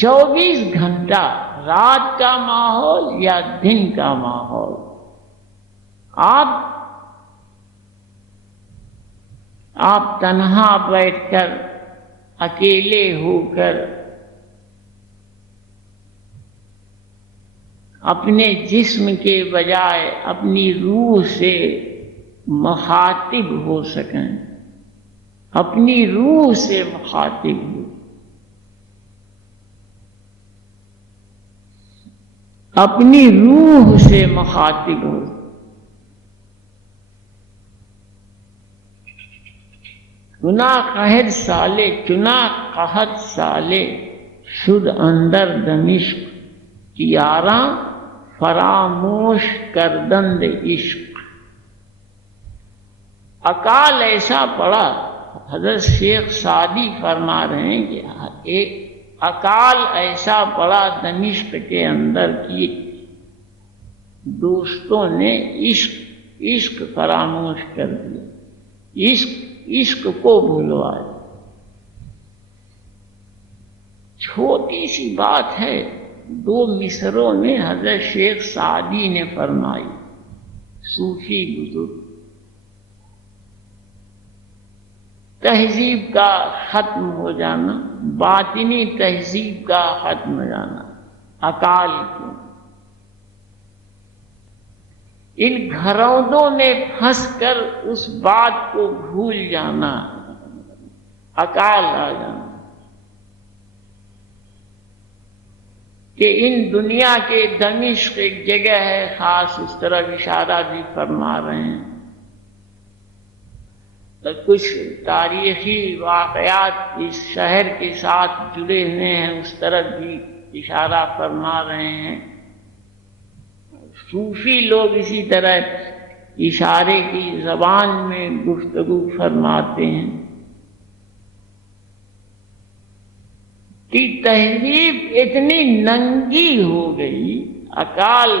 24 گھنٹہ رات کا ماحول یا دن کا ماحول، آپ تنہا بیٹھ کر، اکیلے ہو کر اپنے جسم کے بجائے اپنی روح سے مخاطب ہو سکیں، اپنی روح سے مخاطب ہو، اپنی روح سے مخاطب ہو۔ چناقہت سالے شد اندر دمشق، یاراں فراموش کردند عشق۔ اکال ایسا پڑا، حضرت شیخ سعدی فرما رہے ہیں کہ ایک اکال ایسا پڑا دمشق کے اندر کہ دوستوں نے عشق فراموش کر دیا، عشق کو بھولوایا۔ چھوٹی سی بات ہے، 2 مصروں میں حضرت شیخ سعدی نے فرمائی، صوفی بزرگ۔ تہذیب کا ختم ہو جانا، باطنی تہذیب کا ختم ہو جانا، اکال کیوں؟ ان گھروندوں میں پھنس کر اس بات کو بھول جانا، اکال آ جانا کہ ان دنیا کے دمشق ایک جگہ ہے خاص، اس طرح اشارہ بھی فرما رہے ہیں۔ کچھ تاریخی واقعات اس شہر کے ساتھ جڑے ہوئے ہیں، اس طرف بھی اشارہ فرما رہے ہیں۔ صوفی لوگ اسی طرح اشارے کی زبان میں گفتگو فرماتے ہیں کہ تہذیب اتنی ننگی ہو گئی، اکال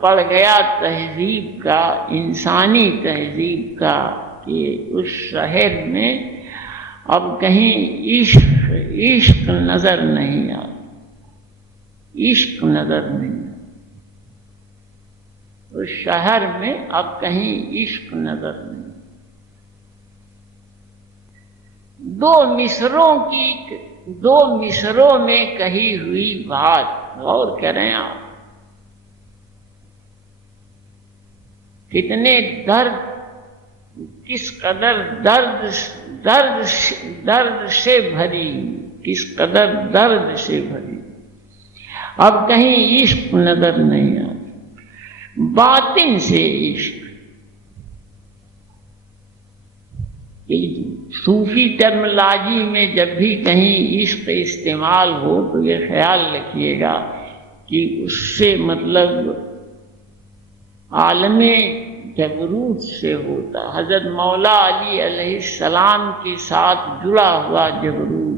پڑ گیا تہذیب کا، انسانی تہذیب کا، کہ اس شہر میں اب کہیں عشق نظر نہیں آتا، عشق نظر نہیں آتا، اس شہر میں اب کہیں عشق نظر نہیں۔ 2 مصروں میں کہی ہوئی بات غور کریں آپ، کتنے کس قدر درد سے بھری، کس قدر درد سے بھری۔ اب کہیں عشق نظر نہیں آتا، باطن سے عشق۔ صوفی ٹرملوجی میں جب بھی کہیں عشق استعمال ہو تو یہ خیال رکھیے گا کہ اس سے مطلب عالم جبروت سے ہوتا، حضرت مولا علی علیہ السلام کے ساتھ جڑا ہوا جبروت۔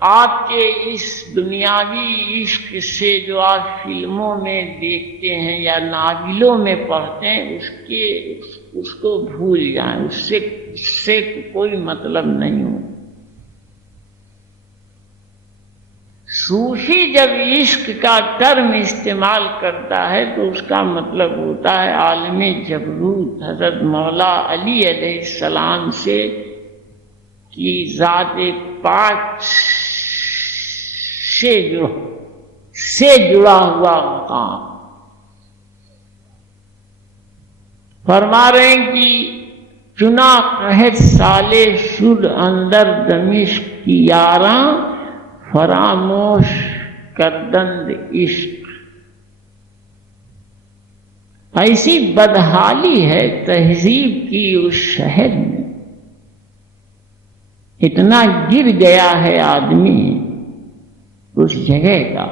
آپ کے اس دنیاوی عشق سے جو آپ فلموں میں دیکھتے ہیں یا ناولوں میں پڑھتے ہیں، اس کو بھول جائیں، اس سے کوئی مطلب نہیں ہو۔ صوفی جب عشق کا ٹرم استعمال کرتا ہے تو اس کا مطلب ہوتا ہے عالم جبروت، حضرت مولا علی علیہ السلام سے کی ذات پاک سے جڑا ہوا مقام۔ فرما رہے ہیں کہ چناقہت سالے شد اندر دمشق، کی یاراں فراموش کردند عشق۔ ایسی بدحالی ہے تہذیب کی اس شہر میں، اتنا گر گیا ہے آدمی اس جگہ کا،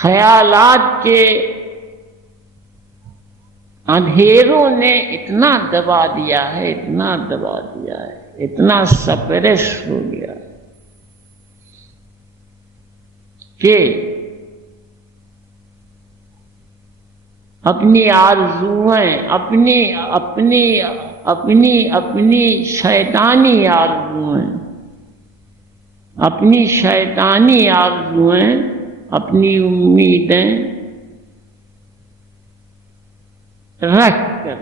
خیالات کے اندھیروں نے اتنا دبا دیا ہے، اتنا دبا دیا ہے، اتنا سپریس ہو گیا کہ اپنی آرزوئیں، اپنی اپنی اپنی شیطانی آرزوئیں، اپنی شیطانی آرزوئیں، اپنی امیدیں رکھ کر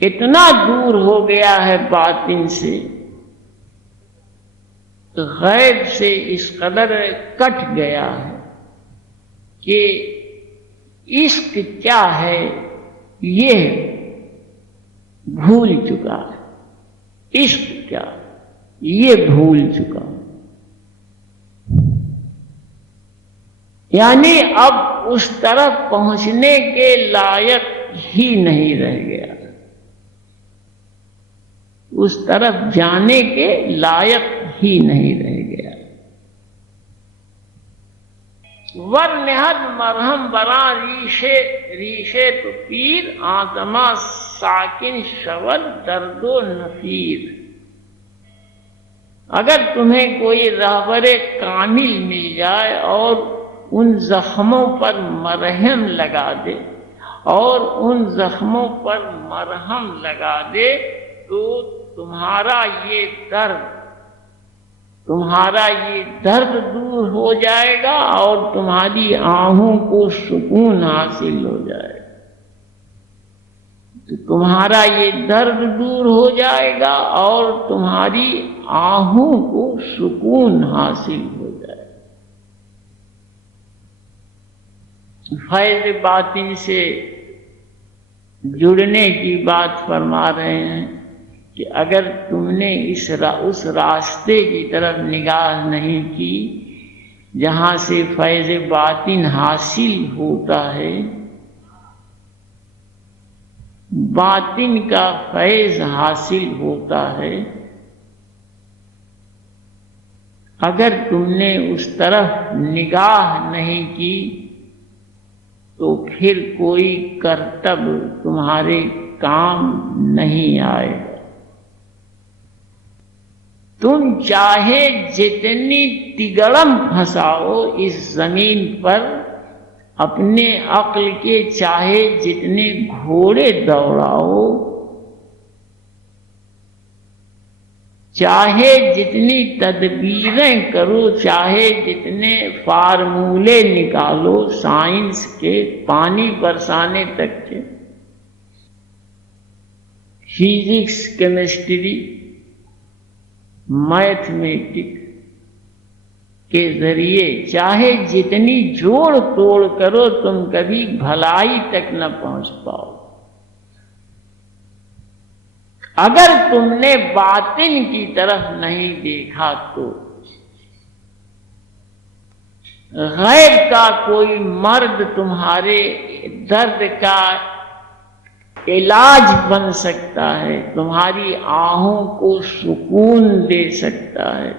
اتنا دور ہو گیا ہے باطن سے، غیب سے اس قدر کٹ گیا ہے کہ عشق کیا ہے یہ بھول چکا ہے، عشق کیا یہ بھول چکا ہے، یعنی اب اس طرف پہنچنے کے لائق ہی نہیں رہ گیا، اس طرف جانے کے لائق ہی نہیں رہ گیا۔ ور نہد مرہم برا ریشے تو پیر، آتما ساکن شود درد و نفیر۔ اگر تمہیں کوئی رہبر کامل مل جائے اور ان زخموں پر مرہم لگا دے، اور ان زخموں پر مرہم لگا دے تو تمہارا یہ درد دور ہو جائے گا اور تمہاری آہوں کو سکون حاصل ہو جائے گا، تو تمہارا یہ درد دور ہو جائے گا اور تمہاری آہوں کو سکون حاصل ہو جائے گا۔ فیض باطن سے جڑنے کی بات فرما رہے ہیں کہ اگر تم نے اس راستے کی طرف نگاہ نہیں کی جہاں سے فیض باطن حاصل ہوتا ہے، باطن کا فیض حاصل ہوتا ہے، اگر تم نے اس طرف نگاہ نہیں کی تو پھر کوئی کرتب تمہارے کام نہیں آئے گا۔ تم چاہے جتنی تگڑم پھنساؤ اس زمین پر، اپنے عقل کے چاہے جتنے گھوڑے دوڑاؤ، چاہے جتنی تدبیریں کرو، چاہے جتنے فارمولے نکالو سائنس کے، پانی برسانے تک کے، فزکس، کیمسٹری، میتھمیٹک کے ذریعے چاہے جتنی جوڑ توڑ کرو تم کبھی بھلائی تک نہ پہنچ پاؤ۔ اگر تم نے باطن کی طرف نہیں دیکھا تو غیب کا کوئی مرد تمہارے درد کا علاج بن سکتا ہے، تمہاری آہوں کو سکون دے سکتا ہے۔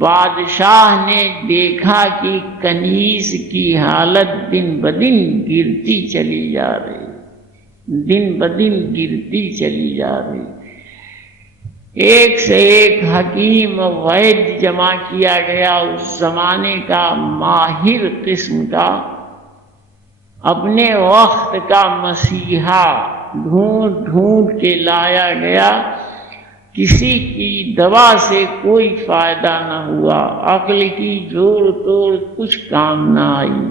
بادشاہ نے دیکھا کہ کنیز کی حالت دن بدن گرتی چلی جا رہی، دن بدن گرتی چلی جا رہی، ایک سے ایک حکیم وید جمع کیا گیا، اس زمانے کا ماہر قسم کا، اپنے وقت کا مسیحا ڈھونڈ ڈھونڈ کے لایا گیا، کسی کی دوا سے کوئی فائدہ نہ ہوا، عقل کی جوڑ توڑ کچھ کام نہ آئی،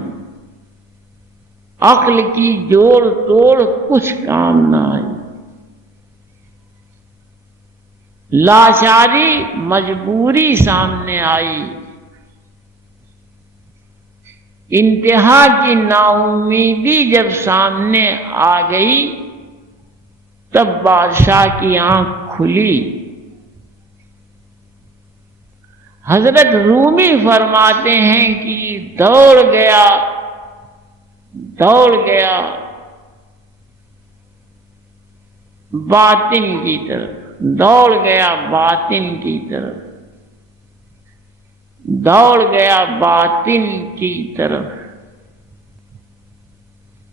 عقل کی جوڑ توڑ کچھ کام نہ آئی، لاچاری مجبوری سامنے آئی، انتہا کی ناامیدی جب سامنے آ گئی تب بادشاہ کی آنکھ کھلی۔ حضرت رومی فرماتے ہیں کہ دوڑ گیا باطن کی طرف، دوڑ گیا باطن کی طرف، دوڑ گیا باطن کی طرف۔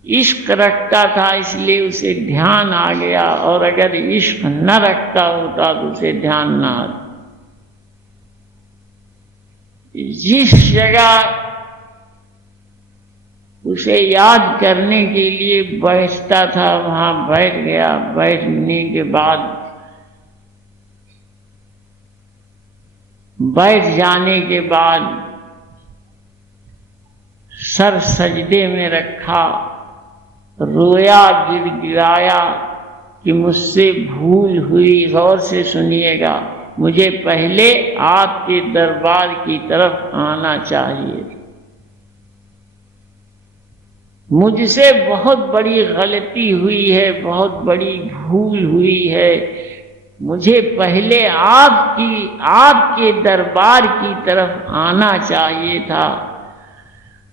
عشق رکھتا تھا اس لیے اسے دھیان آ گیا، اور اگر عشق نہ رکھتا ہوتا تو اسے دھیان نہ آتا۔ جس جگہ اسے یاد کرنے کے لیے بیٹھتا تھا، وہاں بیٹھ گیا، بیٹھنے کے بعد بیٹھ جانے کے بعد سر سجدے میں رکھا، رویا، گر گرایا کہ مجھ سے بھول ہوئی۔ غور سے سنیے گا، مجھے پہلے آپ کے دربار کی طرف آنا چاہیے، مجھ سے بہت بڑی غلطی ہوئی ہے، بہت بڑی بھول ہوئی ہے، مجھے پہلے آپ کے دربار کی طرف آنا چاہیے تھا،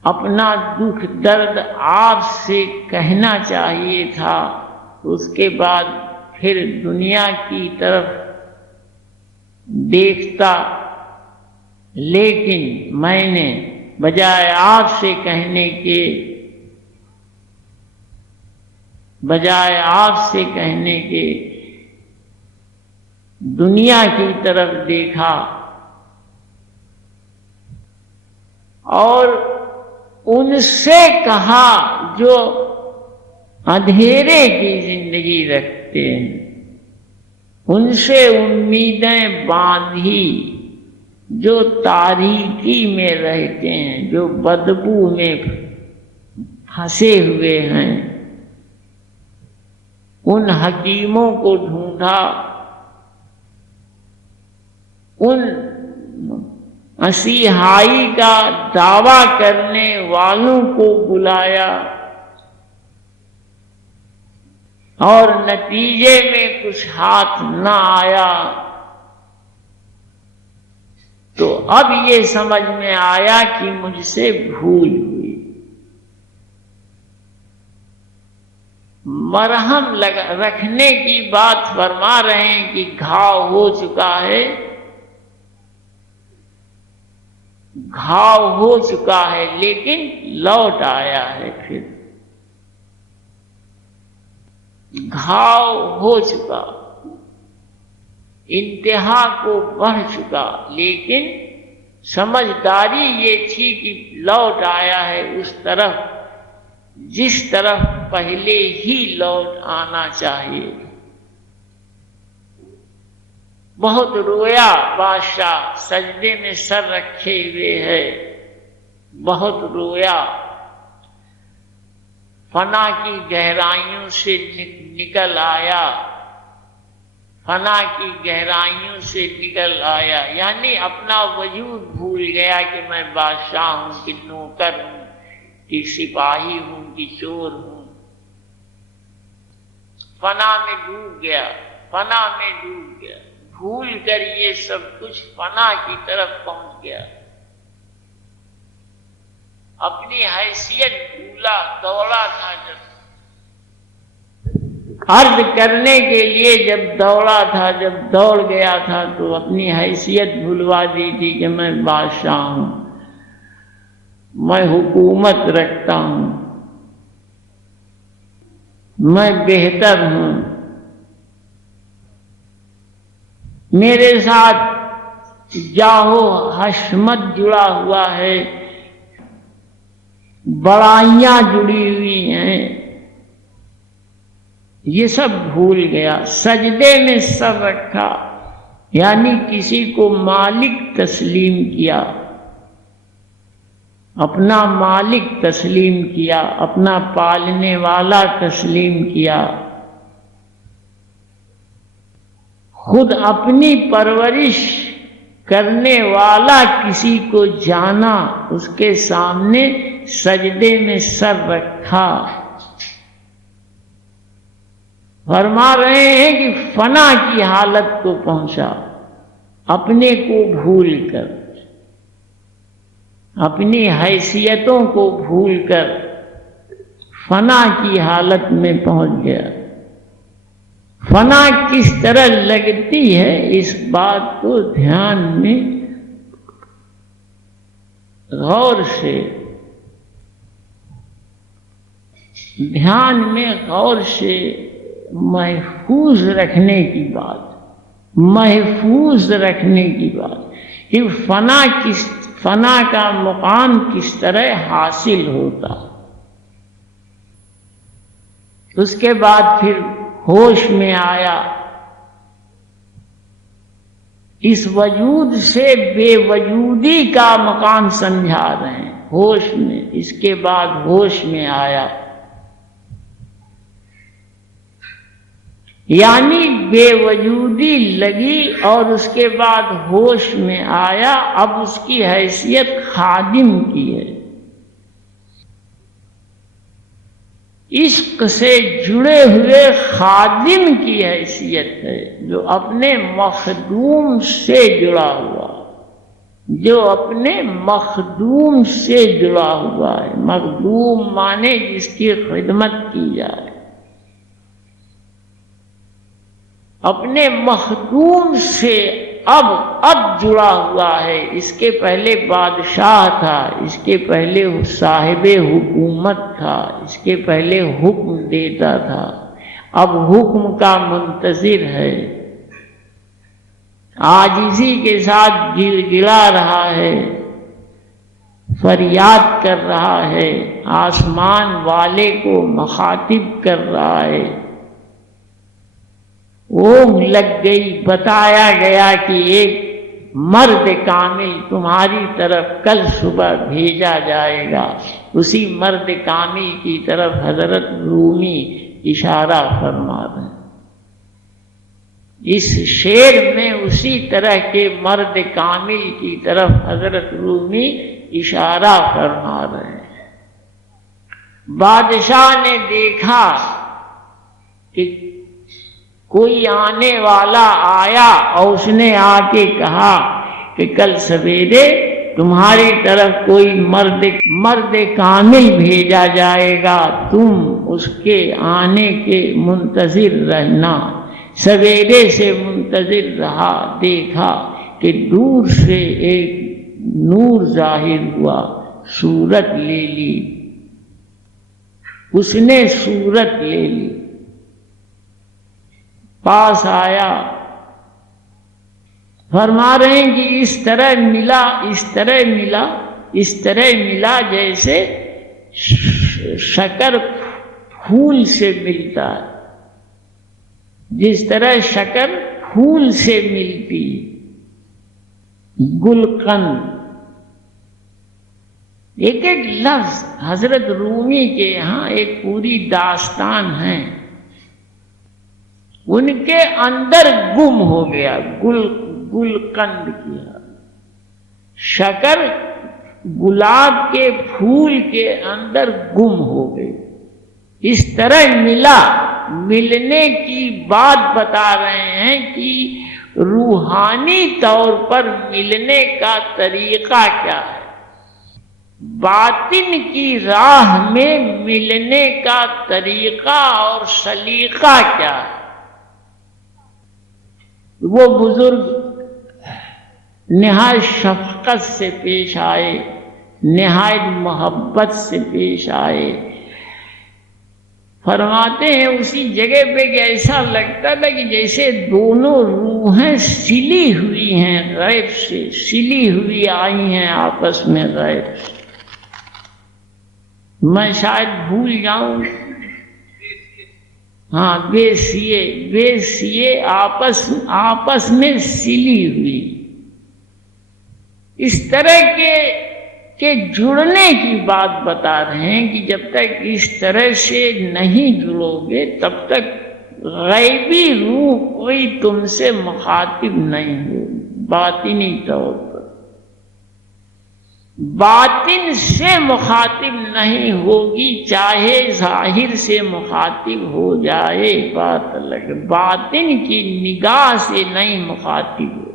اپنا دکھ درد آپ سے کہنا چاہیے تھا، اس کے بعد پھر دنیا کی طرف دیکھتا، لیکن میں نے بجائے آپ سے کہنے کے دنیا کی طرف دیکھا اور ان سے کہا جو اندھیرے کی زندگی رکھتے ہیں، ان سے امیدیں باندھی جو تاریکی میں رہتے ہیں، جو بدبو میں پھنسے ہوئے ہیں، ان حکیموں کو ڈھونڈا، ان مسیحائی کا دعویٰ کرنے والوں کو بلایا، اور نتیجے میں کچھ ہاتھ نہ آیا، تو اب یہ سمجھ میں آیا کہ مجھ سے بھول ہوئی۔ مرہم رکھنے کی بات فرما رہے ہیں کہ گھاؤ ہو چکا ہے، گھاؤ ہو چکا ہے لیکن لوٹ آیا ہے، پھر گھاؤ ہو چکا، انتہا کو بڑھ چکا، لیکن سمجھداری یہ تھی کہ لوٹ آیا ہے اس طرف جس طرف پہلے ہی لوٹ آنا چاہیے۔ بہت رویا بادشاہ، سجدے میں سر رکھے ہوئے ہے، بہت رویا، فنا کی گہرائیوں سے نکل آیا، فنا کی گہرائیوں سے نکل آیا، یعنی اپنا وجود بھول گیا کہ میں بادشاہ ہوں کہ نوکر ہوں کہ سپاہی ہوں کہ چور ہوں، فنا میں ڈوب گیا، فنا میں ڈوب گیا، بھول کر یہ سب کچھ فنا کی طرف پہنچ گیا، اپنی حیثیت بھولا، دوڑا تھا جب عرض کرنے کے لیے، جب دوڑا تھا، جب دوڑ گیا تھا تو اپنی حیثیت بھلوا دی تھی کہ میں بادشاہ ہوں، میں حکومت رکھتا ہوں، میں بہتر ہوں، میرے ساتھ جاہو حشمت جڑا ہوا ہے، بڑائیاں جڑی ہوئی ہیں، یہ سب بھول گیا، سجدے میں سر رکھا، یعنی کسی کو مالک تسلیم کیا، اپنا مالک تسلیم کیا، اپنا پالنے والا تسلیم کیا، خود اپنی پرورش کرنے والا کسی کو جانا، اس کے سامنے سجدے میں سر رکھا۔ فرما رہے ہیں کہ فنا کی حالت کو پہنچا، اپنے کو بھول کر، اپنی حیثیتوں کو بھول کر فنا کی حالت میں پہنچ گیا۔ فنا کس طرح لگتی ہے، اس بات کو دھیان میں غور سے محفوظ رکھنے کی بات، محفوظ رکھنے کی بات کہ فنا کا مقام کس طرح حاصل ہوتا۔ اس کے بعد پھر ہوش میں آیا، اس وجود سے بے وجودی کا مقام سمجھا رہے ہیں ہوش میں، اس کے بعد ہوش میں آیا، یعنی بے وجودی لگی اور اس کے بعد ہوش میں آیا، اب اس کی حیثیت خادم کی ہے، عشق سے جڑے ہوئے خادم کی حیثیت ہے، جو اپنے مخدوم سے جڑا ہوا، جو اپنے مخدوم سے جڑا ہوا ہے۔ مخدوم مانے جس کی خدمت کی جائے، اپنے مخدوم سے اب جڑا ہوا ہے۔ اس کے پہلے بادشاہ تھا، اس کے پہلے صاحب حکومت تھا، اس کے پہلے حکم دیتا تھا، اب حکم کا منتظر ہے، عاجزی کے ساتھ گڑ گڑا رہا ہے، فریاد کر رہا ہے، آسمان والے کو مخاطب کر رہا ہے۔ اونگ لگ گئی، بتایا گیا کہ ایک مرد کامل تمہاری طرف کل صبح بھیجا جائے گا۔ اسی مرد کامل کی طرف حضرت رومی اشارہ فرما رہے ہیں۔ اس شعر میں اسی طرح کے مرد کامل کی طرف حضرت رومی اشارہ فرما رہے ہیں۔ بادشاہ نے دیکھا کہ کوئی آنے والا آیا اور اس نے آ کے کہا کہ کل سویرے تمہاری طرف کوئی مرد کامل بھیجا جائے گا، تم اس کے آنے کے منتظر رہنا۔ سویرے سے منتظر رہا، دیکھا کہ دور سے ایک نور ظاہر ہوا، صورت لے لی، اس نے صورت لے لی، پاس آیا، فرما رہے ہیں کہ اس طرح ملا جیسے شکر پھول سے ملتا ہے، جس طرح شکر پھول سے ملتی، گلقند۔ ایک ایک لفظ حضرت رومی کے یہاں ایک پوری داستان ہے، ان کے اندر گم ہو گیا، گلقند کیا، شکر گلاب کے پھول کے اندر گم ہو گئی۔ اس طرح ملنے کی بات بتا رہے ہیں کہ روحانی طور پر ملنے کا طریقہ کیا ہے، باطن کی راہ میں ملنے کا طریقہ اور سلیقہ کیا ہے۔ وہ بزرگ نہایت شفقت سے پیش آئے، نہایت محبت سے پیش آئے، فرماتے ہیں اسی جگہ پہ کہ ایسا لگتا تھا کہ جیسے دونوں روحیں سلی ہوئی ہیں، غیب سے سلی ہوئی آئی ہیں آپس میں غیب سے۔ میں شاید بھول جاؤں، ہاں، بے سیے آپس میں سلی ہوئی، اس طرح کے جڑنے کی بات بتا رہے ہیں کہ جب تک اس طرح سے نہیں جڑو گے تب تک غیبی روح کوئی تم سے مخاطب نہیں ہو، باطنی طور پر باطن سے مخاطب نہیں ہوگی، چاہے ظاہر سے مخاطب ہو جائے بات الگ، باطن کی نگاہ سے نہیں مخاطب ہو،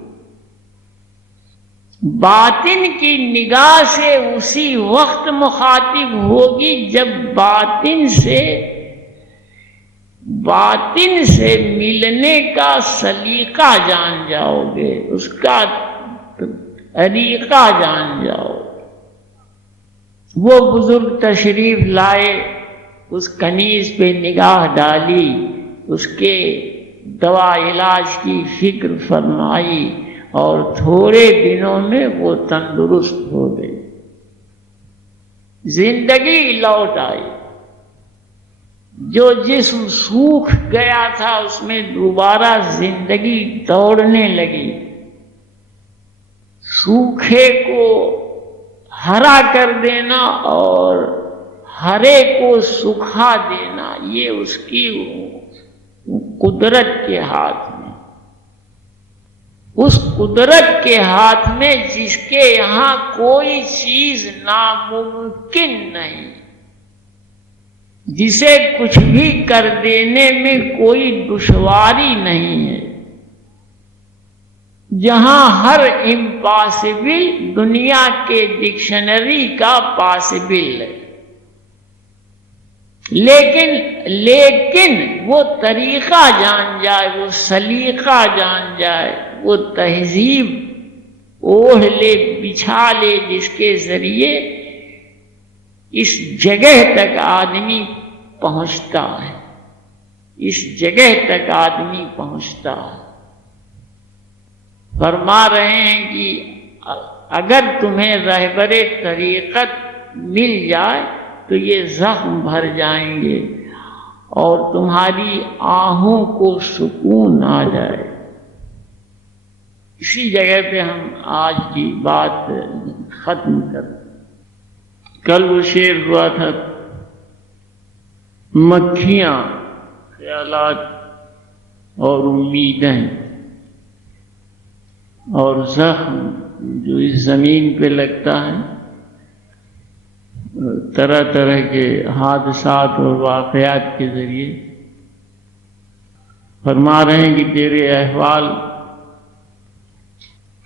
باطن کی نگاہ سے اسی وقت مخاطب ہوگی جب باطن سے ملنے کا سلیقہ جان جاؤ گے، اس کا طریقہ جان جاؤ گے۔ وہ بزرگ تشریف لائے، اس کنیز پہ نگاہ ڈالی، اس کے دوا علاج کی فکر فرمائی اور تھوڑے دنوں میں وہ تندرست ہو گئی، زندگی لوٹ آئی۔ جو جسم سوکھ گیا تھا اس میں دوبارہ زندگی دوڑنے لگی. سوکھے کو ہرا کر دینا اور ہرے کو سکھا دینا یہ اس کی قدرت کے ہاتھ میں. اس قدرت کے ہاتھ میں جس کے یہاں کوئی چیز ناممکن نہیں، جسے کچھ بھی کر دینے میں کوئی دشواری نہیں ہے، جہاں ہر امپاسبل دنیا کے ڈکشنری کا پاسبل ہے، لیکن وہ طریقہ جان جائے، وہ سلیقہ جان جائے، وہ تہذیب اوڑھ لے بچھا لے جس کے ذریعے اس جگہ تک آدمی پہنچتا ہے، اس جگہ تک آدمی پہنچتا ہے. فرما رہے ہیں کہ اگر تمہیں رہبر طریقت مل جائے تو یہ زخم بھر جائیں گے اور تمہاری آہوں کو سکون آ جائے. اسی جگہ پہ ہم آج کی بات ختم کرتے. کل وہ شعر ہوا تھا، مکھیاں خیالات اور امیدیں اور زخم جو اس زمین پہ لگتا ہے طرح طرح کے حادثات اور واقعات کے ذریعے. فرما رہے ہیں کہ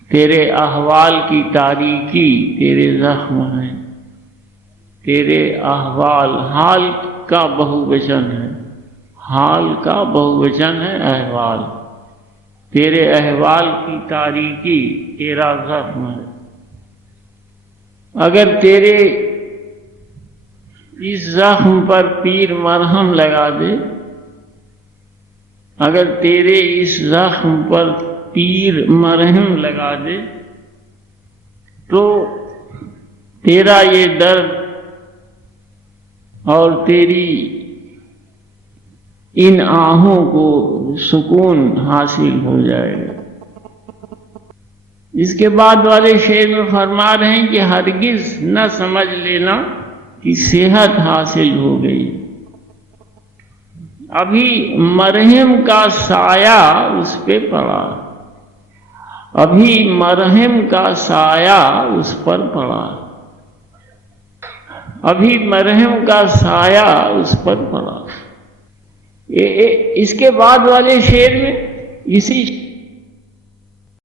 تیرے احوال کی تاریکی تیرے زخم ہیں. تیرے احوال حال کا بہووچن ہے، حال کا بہووچن ہے احوال. تیرے احوال کی تاریکی تیرا زخم ہے. اگر تیرے اس زخم پر پیر مرہم لگا دے، اگر تیرے اس زخم پر پیر مرہم لگا دے تو تیرا یہ درد اور تیری ان آہوں کو سکون حاصل ہو جائے گا. اس کے بعد والے شعر میں فرما رہے ہیں کہ ہرگز نہ سمجھ لینا کہ صحت حاصل ہو گئی. ابھی مرہم کا سایہ اس پہ پڑا، ابھی مرہم کا سایہ اس پر پڑا، ابھی مرہم کا سایہ اس پر پڑا. اس کے بعد والے شعر میں اسی